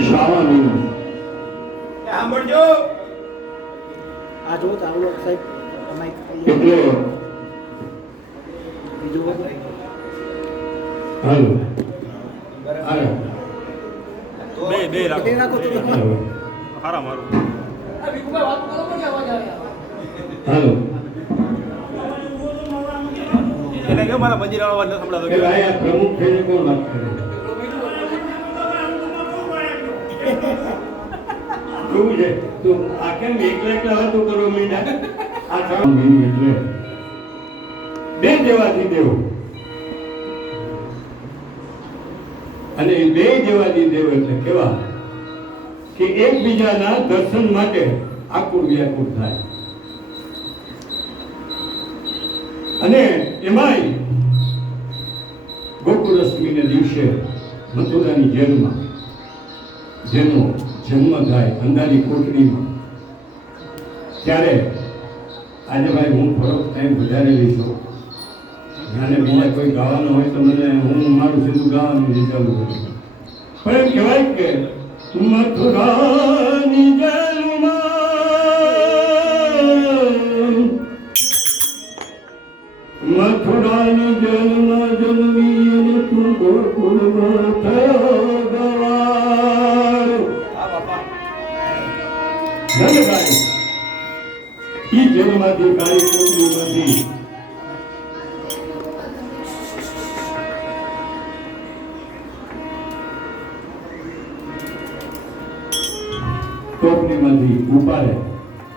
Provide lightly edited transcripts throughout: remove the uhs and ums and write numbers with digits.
શાળાની સાંભળજો આ જો તાવલો સાહેબ માઈક એટલે બીજું હાલો હાલો બે રાખો રાખો તો હારા મારું હાલો એને કેમ મારા મંજીરાનો અવાજ ન સંભળાતો કે ભાઈ આ પ્રમુખ થઈને કોણ વાત કરે કેવું છે તો આ કેમ એકલા વાતો કરો મીંડા આ કામ એટલે બે દેવાથી દેવ અને એ બે દેવાથી દેવ એટલે કેવા કે એકબીજાના દર્શન માટે આકુળ વ્યાકુળ થાય અને એમાંય ગોકુળ અષ્ટમીના દિવસે મથુરાની જેલમાં જેનો જન્મ થાય અંધારી કોટડીમાં ત્યારે આજે ભાઈ હું થોડોક ટાઈમ વધારે લઈશું અને બીજા કોઈ ગાવાનું હોય તો મને હું મારું સીધું ગાવાનું જ ચાલુ કરું પણ એમ કહેવાય કે મથુરાની જેલમાં મથુરાની જેલમાં જન્મી અને તું ગોકુળમાં થયો ગવાર ધનભાઈ ઈ જેલમાંથી કાળી કોટડીમાંથી કોટડીમાંથી ઉપાડે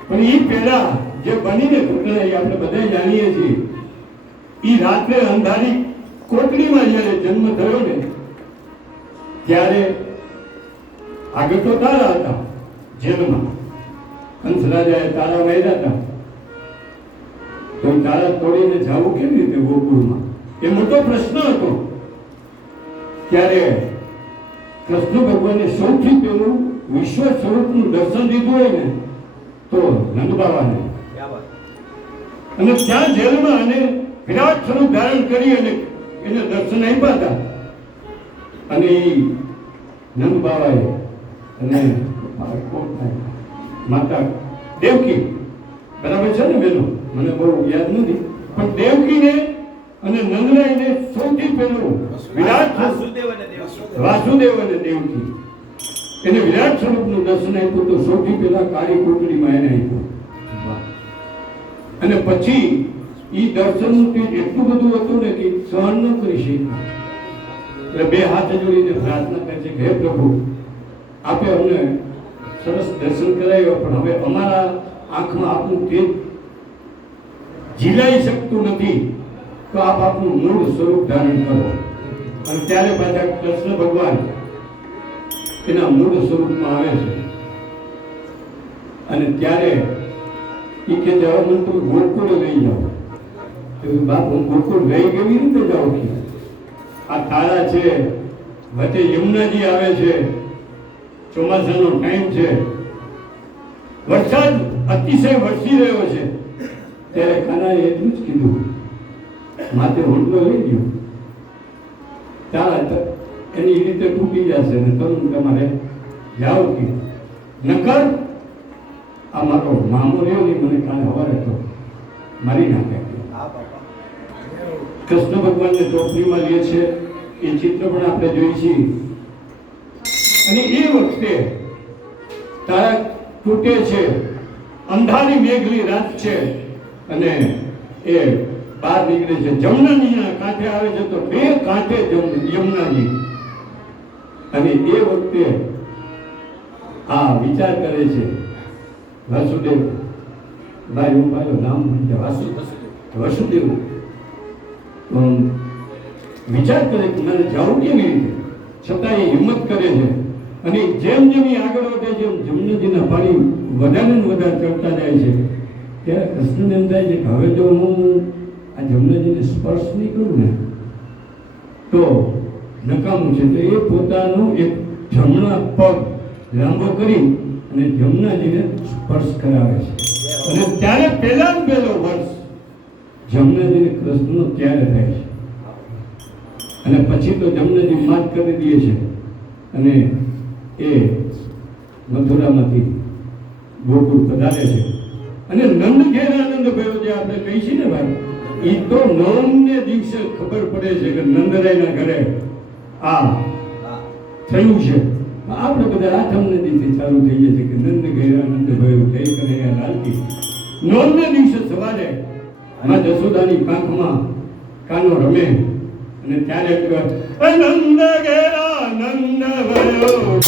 પણ ઈ પહેલા જે બનીને ઘટના એ આપણે બધા જાણીએ છીએ ઈ રાત્રે અંધારી કોટડીમાં જ્યારે જન્મ થયો ને ત્યારે આગળ તો તારા હતા જેલમાં કંસ રાજાએ તારા માર્યા હતા તો તારા તોડીને જવું કેવી રીતે ગોકુળમાં એ મોટો પ્રશ્ન હતો ત્યારે કૃષ્ણ ભગવાને સૌથી પહેલું વિશ્વ સ્વરૂપનું દર્શન દીધું હોય ને તો નંદબાવાને અને ત્યાં જેલમાં અને વિરાટ સ્વરૂપ ધારણ કરી અને એને દર્શન આપ્યા હતા અને નંદ બાવાએ અને માતા દેવકી બરાબર છે ને બેનો મને બહુ યાદ નથી પણ દેવકીને અને નંદરાયને સૌથી પહેલું વિરાટ વાસુદેવ અને દેવકી એને વિરાટ સ્વરૂપનું દર્શન આપ્યું તો સૌથી પહેલા કાળી કોટડીમાં એને આપ્યું અને પછી ઈ દર્શનનું તેજ એટલું બધું હતું ને કે સહન ન કરી શક્યું એટલે બે હાથ જોડીને પ્રાર્થના કરે છે કે હે પ્રભુ આપે અમને સરસ દર્શન કરાવ્યા પણ હવે અમારા આંખમાં આપનું તેજ ઝીલાઈ શકતું નથી તો આપ આપનું મૂળ સ્વરૂપ ધારણ કરો અને ત્યારે પાછા કૃષ્ણ ભગવાન એના મૂળ સ્વરૂપમાં આવે છે અને ત્યારે એ કે જવા મને તમે ગોકુળ લઈ જાઓ બાપ હું ગોકુળ લઈ કેવી રીતે જાઉં છું આ તારા છે વચ્ચે યમુનાજી આવે છે ચોમાસાનો ટાઈમ છે વરસાદ અતિશય વરસી રહ્યો છે ત્યારે કાનાએ એટલું જ કીધું માથે હોટલો લઈ ગયો તારા એની રીતે તૂટી જશે ને તમે તમારે જાઓ કે નકર આ મારો મામો રહ્યો ને મને કાલે હવારે તો મારી નાખે કૃષ્ણ ભગવાનને ટોપલીમાં લે છે એ ચિત્ર પણ આપણે જોઈ છીએ અને એ વખતે તારા તૂટે છે અંધારી મેઘલી રાત છે અને એ બહાર નીકળે છે જમનાજીના કાંઠે આવે છે તો બે કાંઠે યમુનાજી અને એ વખતે આ વિચાર કરે છે વાસુદેવ ભાઈ હું મારું નામ વાસુદેવ વિચાર કરે કે મને જવું કેવી રીતે છતાં એ હિંમત કરે છે અને જેમ જેમ એ આગળ વધે જેમ જમનાજીના પાણી વધારે ને વધારે ચડતા જાય છે ત્યારે કૃષ્ણને એમ થાય છે કે હવે જો હું આ જમનાજીને સ્પર્શ નહીં કરું ને તો નકામું છે તો એ પોતાનું એક જમણા પગ લાંબો કરી અને જમનાજીને સ્પર્શ કરાવે છે અને ત્યારે પહેલો વર્ષ જમનાજીને કૃષ્ણનો ત્યારે થાય છે અને પછી તો જમનાજી માત કરી દે છે અને એ મથુરામાંથી ગોકુળ પધારે છે અને નંદ ઘેર આનંદ ભયો જે આપણે કહી છીએ ને ભાઈ, એ તો નવમને દિવસે ખબર પડે છે કે નંદરાયના ઘરે આ થયું છે. આપણે બધા આઠમને દિવસે ચાલુ થઈ જાય છે કે નંદ ઘેર આનંદ ભયો જય કનૈયા લાલકી. નવમને દિવસે સવારે માં જશોદાની કાંખમાં કાનો રમે અને ત્યારે નંદ ઘેરા નંદ ભયો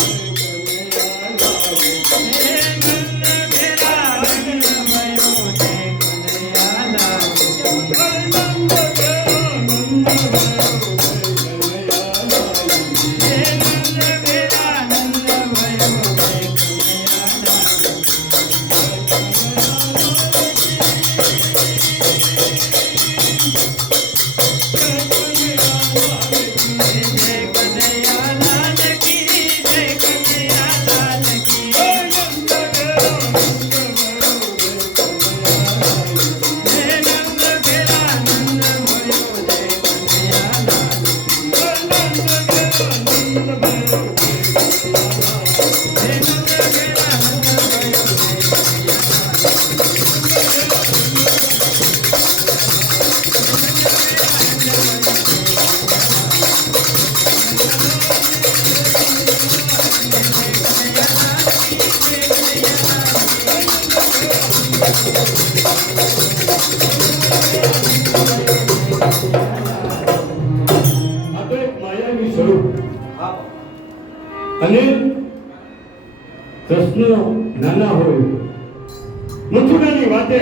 અને કૃષ્ણ નાના હોય મથુરાની વાતે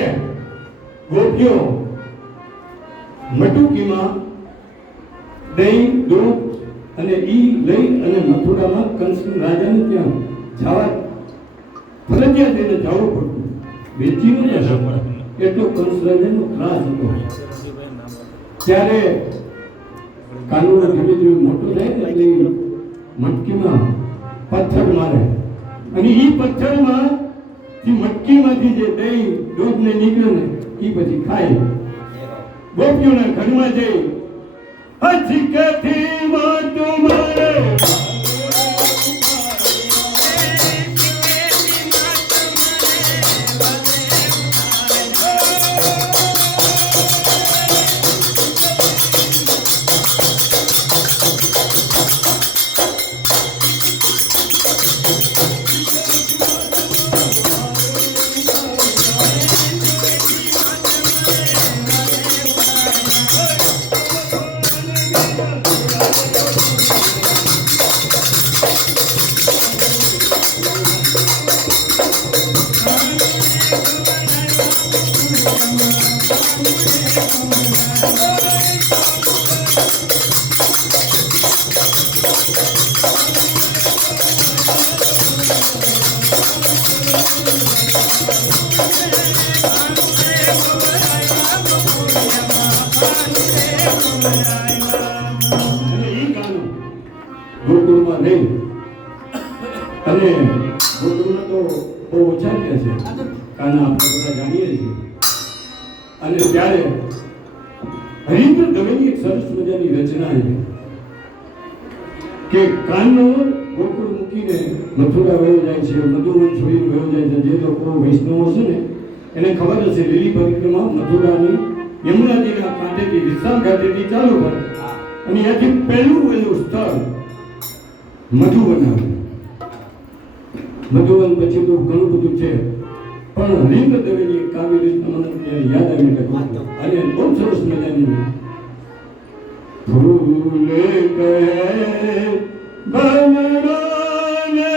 ગોપીઓ મટુકીમાં દહીં દૂધ અને ઈ લઈ અને મથુરામાં કંસ રાજાને ત્યાં જવા ફરજિયાત એને જવું પડતું, વેચી ન જવું એટલો કંસ રાજાનો ત્રાસ હતો. ત્યારે કાનૂન ધીમે ધીમે મોટું થાય ને એટલે મટકીમાં પથ્થર મારે અને ઈ પથ્થરમાં મટકીમાંથી જે દહીં દૂધ ને નીકળે ને ઈ પછી ખાય. ગોપીઓના ઘરમાં જઈ હચકથી માં તુમારે ગોકુળમાં નહીં અને ગોકુળમાં તો બહુ ઓછા કહે છે, કારણ આપણે બધા જાણીએ છીએ. અને ત્યારે હરિન્દ્ર દવેની એક સરસ મજાની રચના છે કે કાનનો ગોકુળ મૂકીને મથુરા વયો જાય છે, મધુવન છોડીને વયો જાય છે. જે લોકો વૈષ્ણવો છે ને એને ખબર હશે લીલી પરિક્રમા મથુરાની યમુનાજીના કાંઠેથી વિશાળ ઘાટેથી ચાલુ કરે અને ત્યાંથી પહેલું સ્થળ મધુવન આવે. મધુવન પછી તો ઘણું બધું છે, પણ હરિન્દ્ર દવેની એક કાવ્ય રચના મને યાદ આવી એટલે અને બહુ સરસ મજાની ફૂલે કહે ભમરાને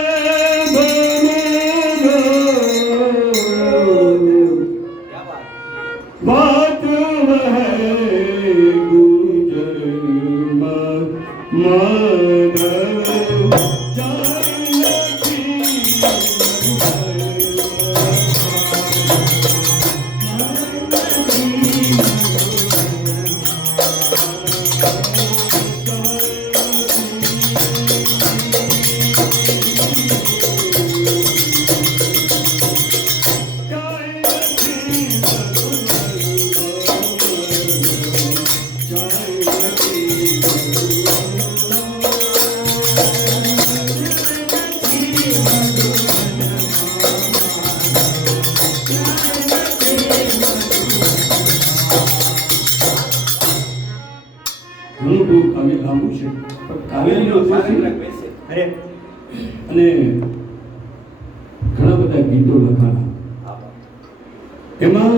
વાત વહે ગુજરમાં માધવ ઘણું દૂર કાવ્ય લાંબુ છે પણ કાવ્યની અંદર અરે અને ઘણા બધા ગીતો લખાણા એમાં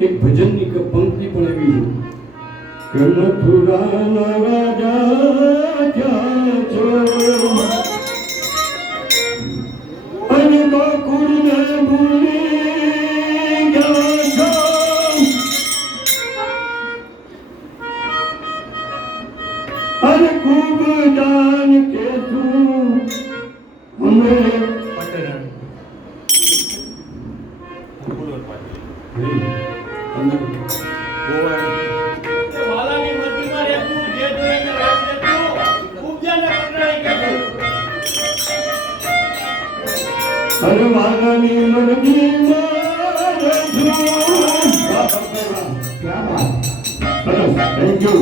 એક ભજનની પંક્તિ પણ એવી છે કે મથુરાના રાજા ક્યાં છો અને ગોકુળને ભૂલી ગયા છો અને ખૂબ જાન કે તું અમે વાલાની મધ્યમાં રહેતું જે જોઈએ તે રામ રહેતું ઉપજાને પકડાઈ ગયું અરે વાલાની મરજીમાં રહેશું. ક્યાં વાત સરસ થેન્ક યુ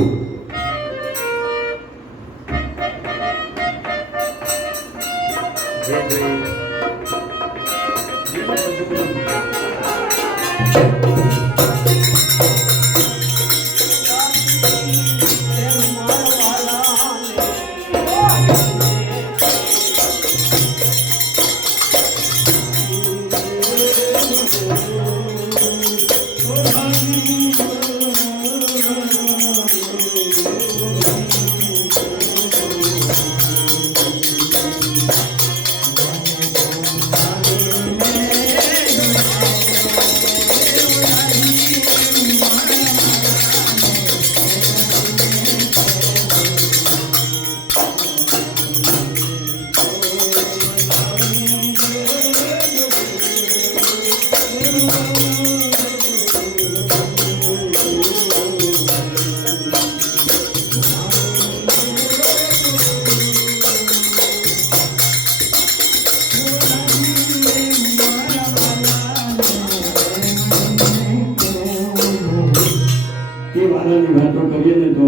વાલાની વાતો કરીએ ને તો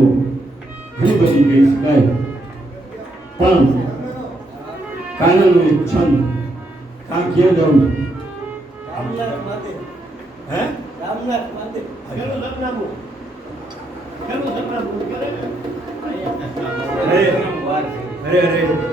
ઘણી બધી કહી શકાય પણ કાનાનો એક છંદ કાં ક્યાં જાઉં રામનાથ માટે હે રામનાથ માટે ઘણું સપનામું કરે ને અરે અરે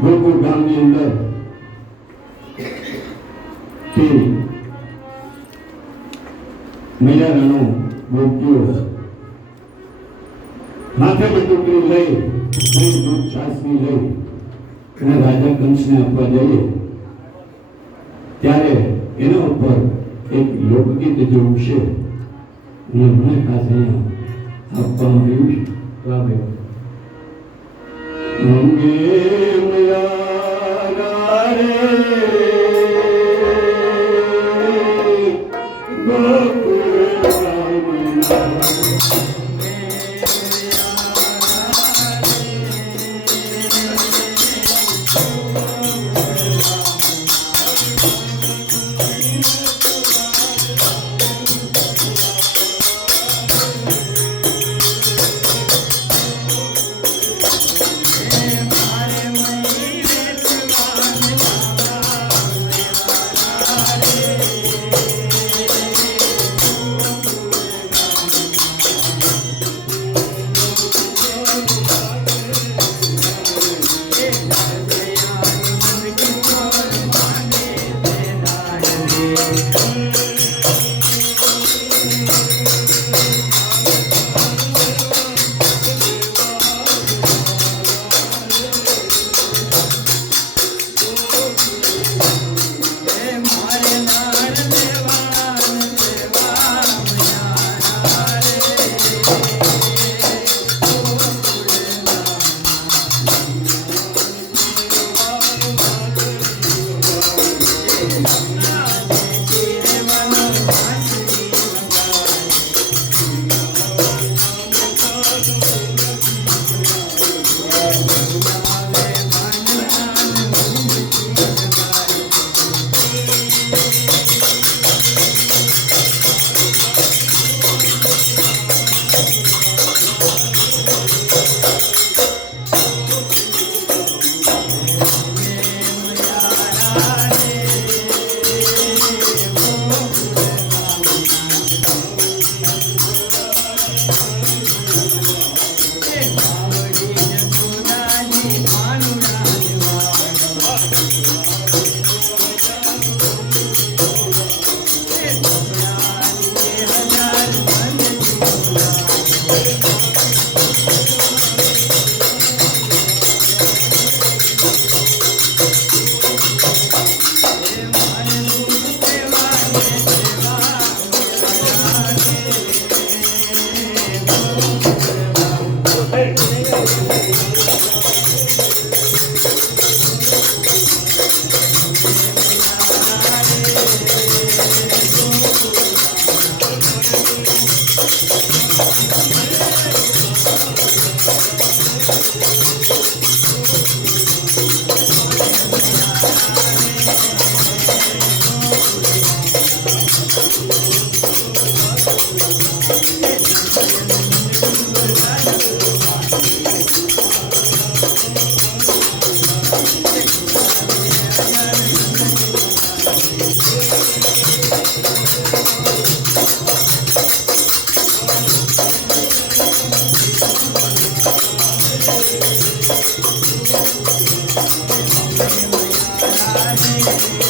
ગોકુળ ગામની અંદર મૈયારાનો બોગ્યો માથે બટુકડી લઈ દૂધ છાસની લઈ અને રાજા કંસને આપવા જઈએ ત્યારે એના ઉપર એક લોકગીત જેવું છે અને મને ખાસ અહીંયા આપવામાં આવ્યું છે. વાહ ભાઈ અંગે મૈયારા રે ગોકુળ રામના Thank you.